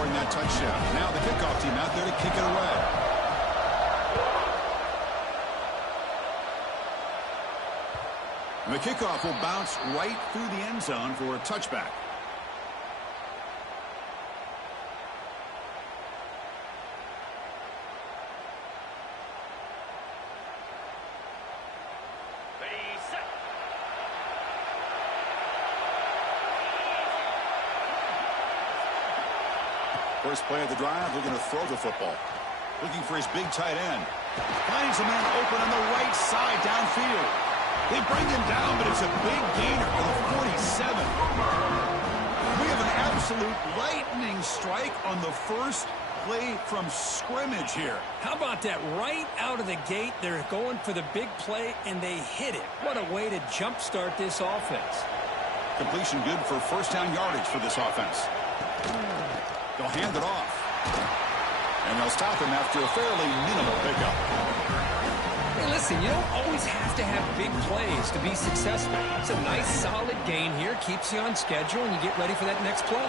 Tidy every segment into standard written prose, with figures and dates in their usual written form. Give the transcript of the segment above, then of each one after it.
scoring that touchdown. Now the kickoff team out there to kick it away. And the kickoff will bounce right through the end zone for a touchback. First play of the drive, they're going to throw the football. Looking for his big tight end. Finds a man open on the right side downfield. They bring him down, but it's a big gainer for the 47. We have an absolute lightning strike on the first play from scrimmage here. How about that? Right out of the gate, they're going for the big play, and they hit it. What a way to jumpstart this offense. Completion good for first down yardage for this offense. They'll hand it off. And they'll stop him after a fairly minimal pickup. Hey, listen, you don't always have to have big plays to be successful. It's a nice, solid gain here. Keeps you on schedule, and you get ready for that next play.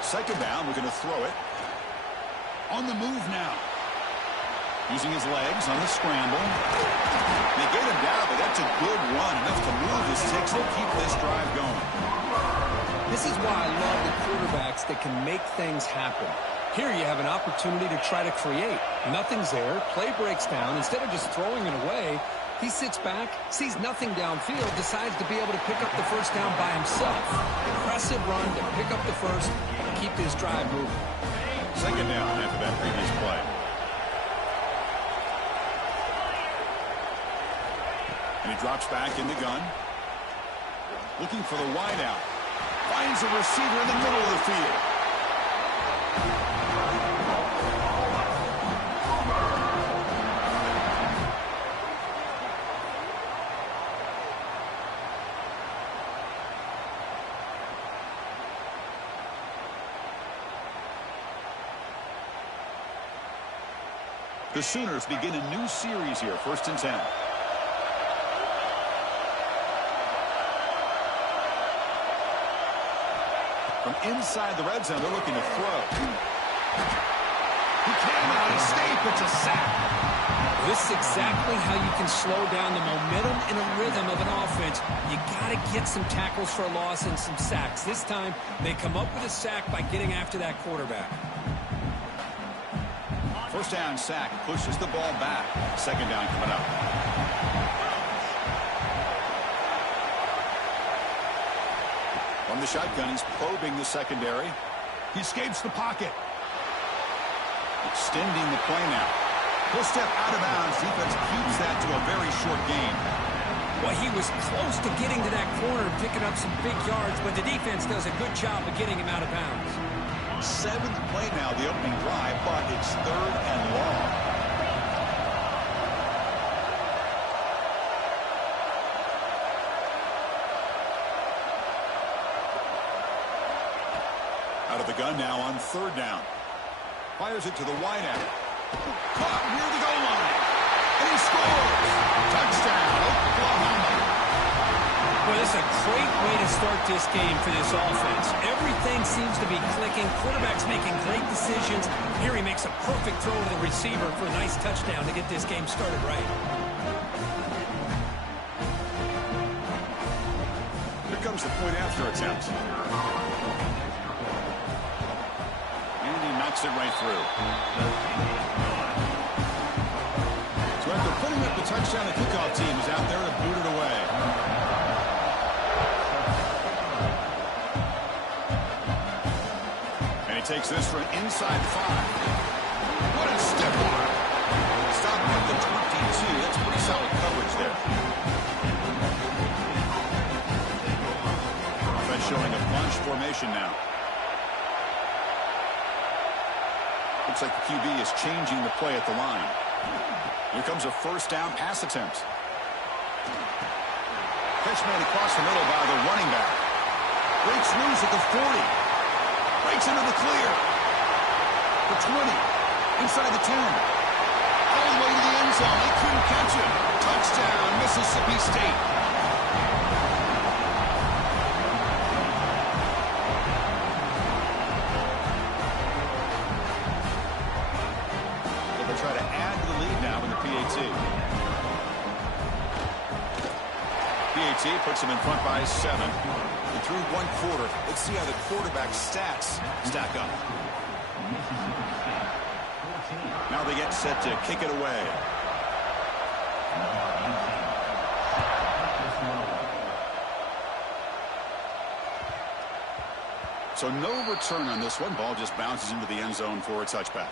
Second down, we're going to throw it. On the move now. Using his legs on the scramble. They get him down, but that's a good run. Enough to move his sticks and keep this drive going. This is why I love the quarterbacks that can make things happen. Here you have an opportunity to try to create. Nothing's there. Play breaks down. Instead of just throwing it away, he sits back, sees nothing downfield, decides to be able to pick up the first down by himself. Impressive run to pick up the first and keep this drive moving. Second down after that previous play. And he drops back in the gun. Looking for the wide out. Finds a receiver in the middle of the field. The Sooners begin a new series here, 1st and 10. From inside the red zone, they're looking to throw. He came out of escape. It's a sack. This is exactly how you can slow down the momentum and a rhythm of an offense. You got to get some tackles for a loss and some sacks. This time, they come up with a sack by getting after that quarterback. First down sack, pushes the ball back. Second down coming up. From the shotgun, he's probing the secondary. He escapes the pocket. Extending the play now. He'll step out of bounds. Defense keeps that to a very short gain. Well, he was close to getting to that corner, picking up some big yards, but the defense does a good job of getting him out of bounds. 7th play now, the opening drive, but it's 3rd and long. Out of the gun now on 3rd down. Fires it to the wide out. Caught near the goal line. And he scores. Touchdown, Oklahoma. Well, this is a great way to start this game for this offense. Everything seems to be clicking. Quarterback's making great decisions. Here he makes a perfect throw to the receiver for a nice touchdown to get this game started right. Here comes the point after attempt. And he knocks it right through. So after putting up the touchdown, the kickoff team is out there to boot it away. Takes this for an inside 5. What a step arm. Stop at the 22. That's pretty solid coverage there. Offense showing a bunch formation now. Looks like the QB is changing the play at the line. Here comes a first down pass attempt. Catch made across the middle by the running back. Breaks loose at the 40. Breaks into the clear. The 20. Inside the 10. All the way to the end zone. They couldn't catch him. Touchdown, Mississippi State. PAT. PAT puts him in front by 7. And through one quarter, let's see how the quarterback's stats stack up. Now they get set to kick it away. So no return on this one. Ball just bounces into the end zone for a touchback.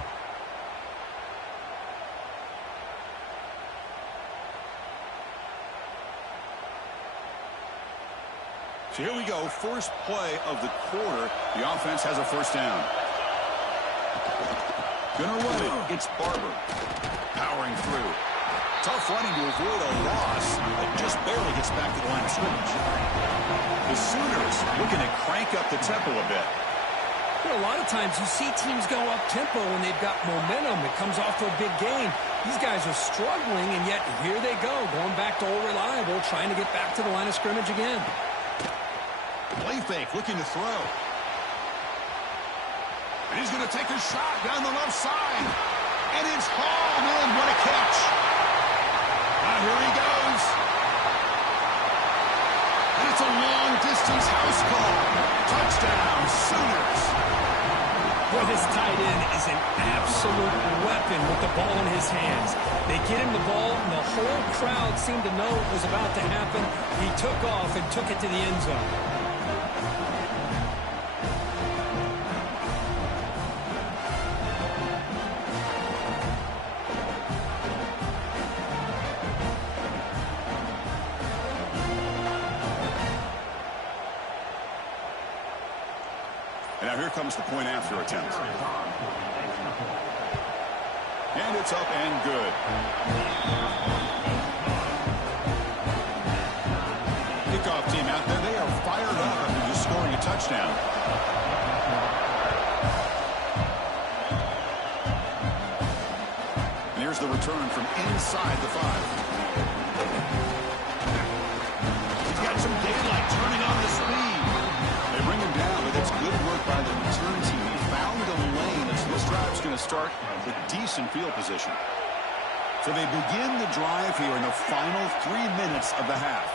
So here we go. First play of the quarter. The offense has a first down. Gonna run it. It's Barber. Powering through. Tough running to avoid a loss. It just barely gets back to the line of scrimmage. The Sooners looking to crank up the tempo a bit. A lot of times you see teams go up-tempo when they've got momentum. It comes off to a big game. These guys are struggling, and yet here they go, going back to old reliable, trying to get back to the line of scrimmage again. Play fake, looking to throw. And he's going to take a shot down the left side. And it's hauled in. What a catch. Now here he goes. And it's a long-distance house call. Touchdown, Sooners. Boy, this tight end is an absolute weapon with the ball in his hands. They get him the ball, and the whole crowd seemed to know it was about to happen. He took off and took it to the end zone. And now here comes the point after attempt. And it's up and good. Kickoff team out there. They are fired up after just scoring a touchdown. And here's the return from inside the 5. He's got some daylight turning on the speed. They bring him down, but it's good work by the return team. He found a lane as this drive's going to start with decent field position. So they begin the drive here in the final 3 minutes of the half.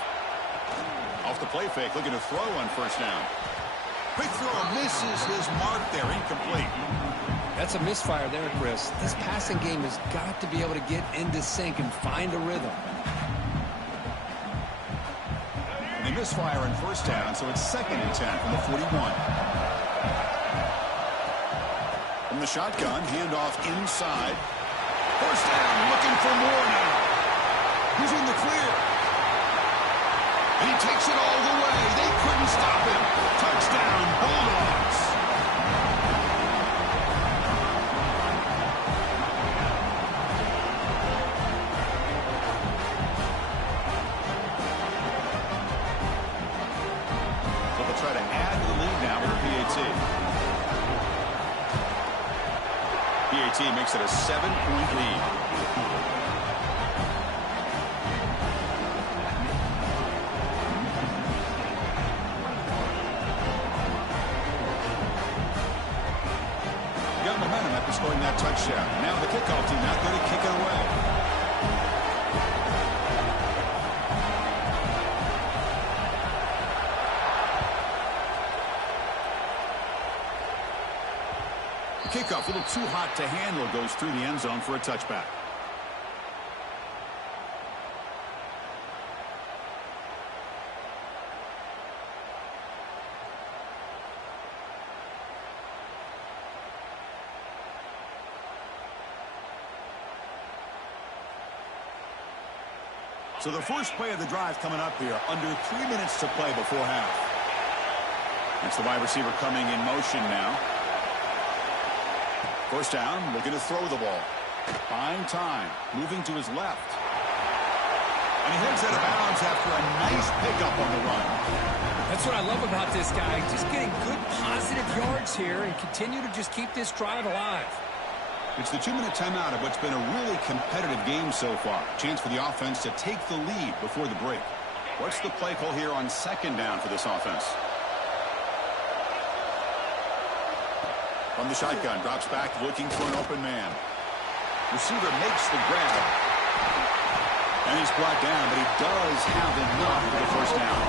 Off the play fake, looking to throw on first down. Quick throw, misses his mark there, incomplete. That's a misfire there, Chris. This passing game has got to be able to get into sync and find a rhythm. They misfire on first down, so it's 2nd and 10 from the 41. From the shotgun, handoff inside. First down, looking for more now. He's in the clear. And he takes it all the way. They couldn't stop him. Touchdown, Bulldogs. So they'll try to add to the lead now with PAT. PAT makes it a 7-point lead. Got momentum after scoring that touchdown. Now the kickoff team out there to kick it away. The kickoff, a little too hot to handle, goes through the end zone for a touchback. So the first play of the drive coming up here, under 3 minutes to play before half. That's the wide receiver coming in motion now. First down, looking to throw the ball. Buying time, moving to his left. And he heads out of bounds after a nice pickup on the run. That's what I love about this guy. Just getting good positive yards here and continue to just keep this drive alive. It's the 2-minute timeout of what's been a really competitive game so far. Chance for the offense to take the lead before the break. What's the play call here on second down for this offense? From the shotgun, drops back looking for an open man. Receiver makes the grab, And he's brought down, but he does have enough for the first down.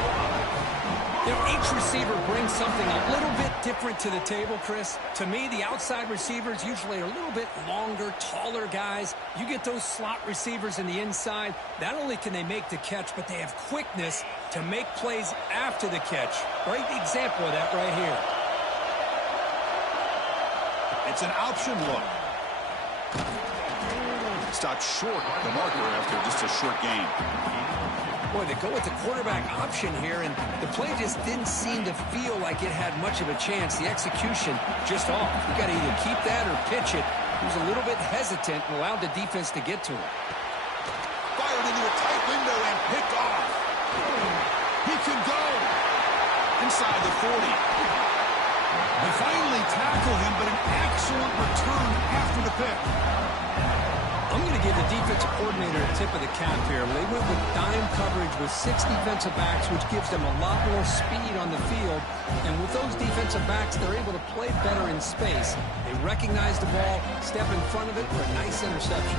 You know, each receiver brings something a little bit different to the table, Chris. To me, the outside receivers usually are a little bit longer, taller guys. You get those slot receivers in the inside, not only can they make the catch, but they have quickness to make plays after the catch. Great example of that right here. It's an option look. Stopped short of the marker after just a short gain. Boy, they go with the quarterback option here, and the play just didn't seem to feel like it had much of a chance. The execution just off. You got to either keep that or pitch it. He was a little bit hesitant and allowed the defense to get to him. Fired into a tight window and picked off. He could go inside the 40. They finally tackle him, but an excellent return after the pick. I'm going to give the defensive coordinator a tip of the cap here. They went with dime coverage with 6 defensive backs, which gives them a lot more speed on the field. And with those defensive backs, they're able to play better in space. They recognize the ball, step in front of it for a nice interception.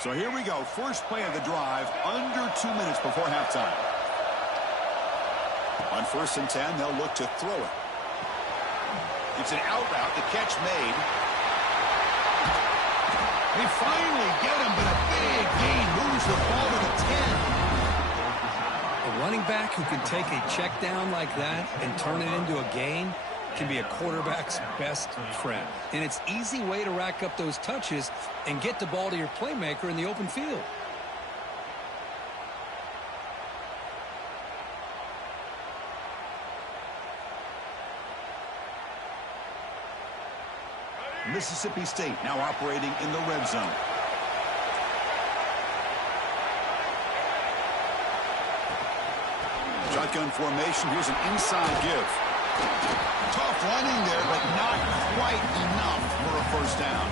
So here we go. First play of the drive, under 2 minutes before halftime. On 1st and 10, they'll look to throw it. It's an out route. The catch made. They finally get him, but a big gain moves the ball to the 10. A running back who can take a check down like that and turn it into a gain can be a quarterback's best friend. And it's an easy way to rack up those touches and get the ball to your playmaker in the open field. Mississippi State now operating in the red zone. Shotgun formation. Here's an inside give. Tough running there, but not quite enough for a first down.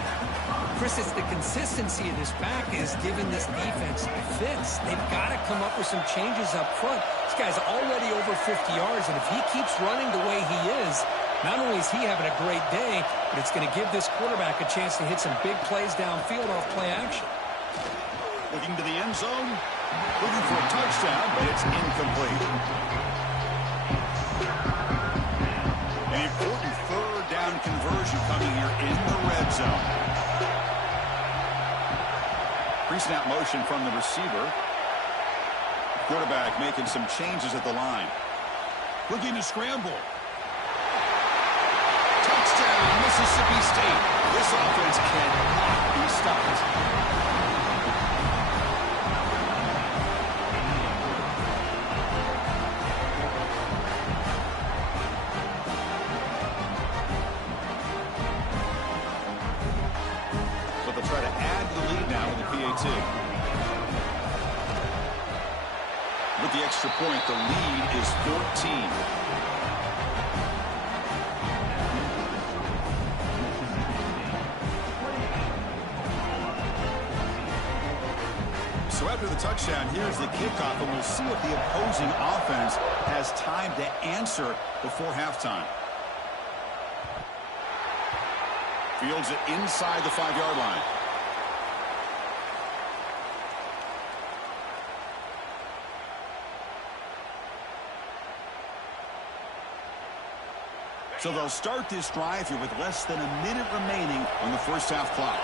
Chris, it's the consistency of this back is giving this defense fits. They've got to come up with some changes up front. This guy's already over 50 yards, and if he keeps running the way he is, not only is he having a great day, but it's going to give this quarterback a chance to hit some big plays downfield off play action. Looking to the end zone, looking for a touchdown, but it's incomplete. An important third down conversion coming here in the red zone. Pre-snap motion from the receiver. Quarterback making some changes at the line. Looking to scramble. Touchdown, Mississippi State. This offense cannot be stopped. So they'll try to add to the lead now with the PAT. With the extra point, the lead is 14. So after the touchdown, here's the kickoff, and we'll see if the opposing offense has time to answer before halftime. Fields it inside the 5-yard line. So they'll start this drive here with less than a minute remaining on the first half clock.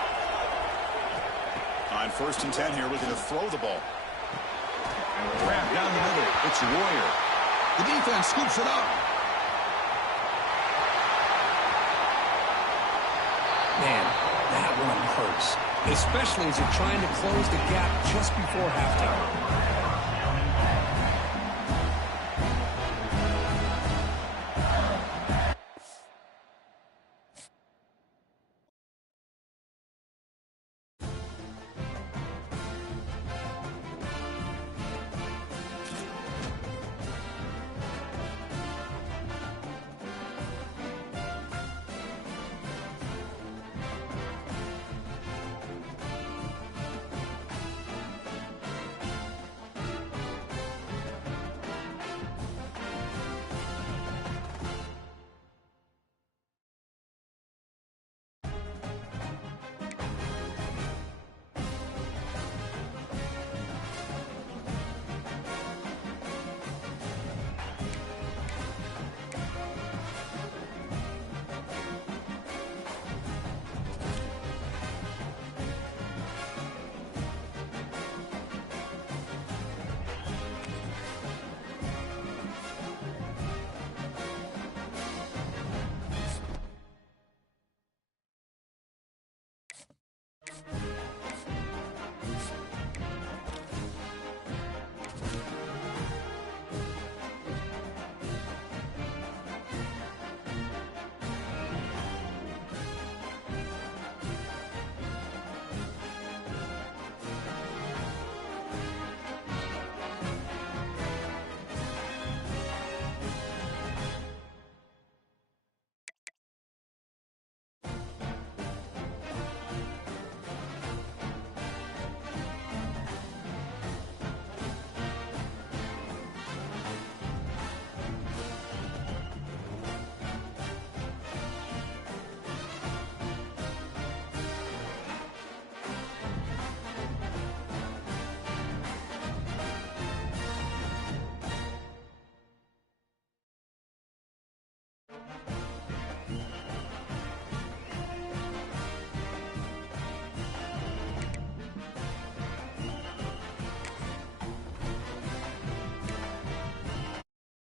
On 1st and 10 here, looking to throw the ball. Grab down the middle. It's Royer. The defense scoops it up. Man, that one hurts, especially as you're trying to close the gap just before halftime.